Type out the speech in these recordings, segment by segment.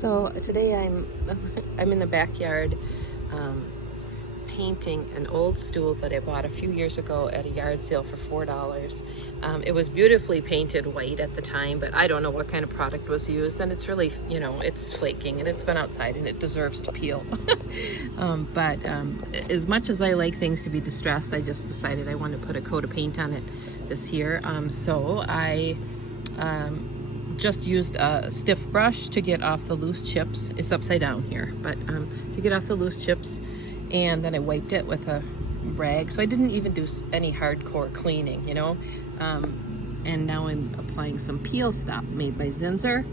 So today I'm in the backyard painting an old stool that I bought a few years ago at a yard sale for $4. It was beautifully painted white at the time, but I don't know what kind of product was used, and it's really, it's flaking and it's been outside and it deserves to peel. But as much as I like things to be distressed, I just decided I wanted to put a coat of paint on it this year. So I just used a stiff brush to get off the loose chips. It's upside down here, but to get off the loose chips, and then I wiped it with a rag. So I didn't even do any hardcore cleaning, and now I'm applying some peel stop made by Zinsser.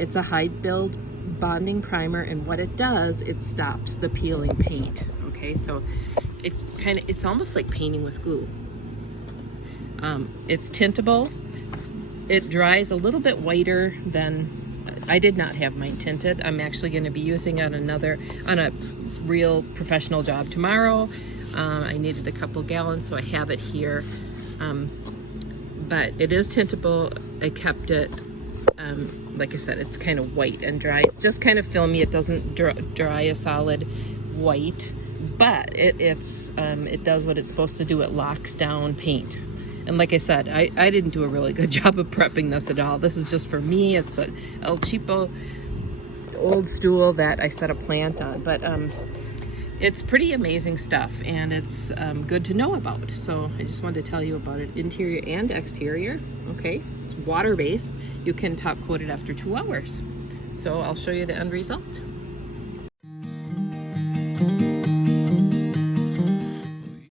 It's a hide build bonding primer, and what it does, it stops the peeling paint. Okay, so it's almost like painting with glue. It's tintable. It dries a little bit whiter than, I did not have mine tinted. I'm actually going to be using it on a real professional job tomorrow. I needed a couple gallons, so I have it here. But it is tintable. I kept it, like I said, it's kind of white and dry. It's just kind of filmy. It doesn't dry a solid white, but it does what it's supposed to do. It locks down paint. And like I said, I didn't do a really good job of prepping this at all. This is just for me. It's a El Cheapo old stool that I set a plant on. But it's pretty amazing stuff, and it's good to know about. So I just wanted to tell you about it, interior and exterior. Okay, it's water-based. You can top coat it after 2 hours. So I'll show you the end result.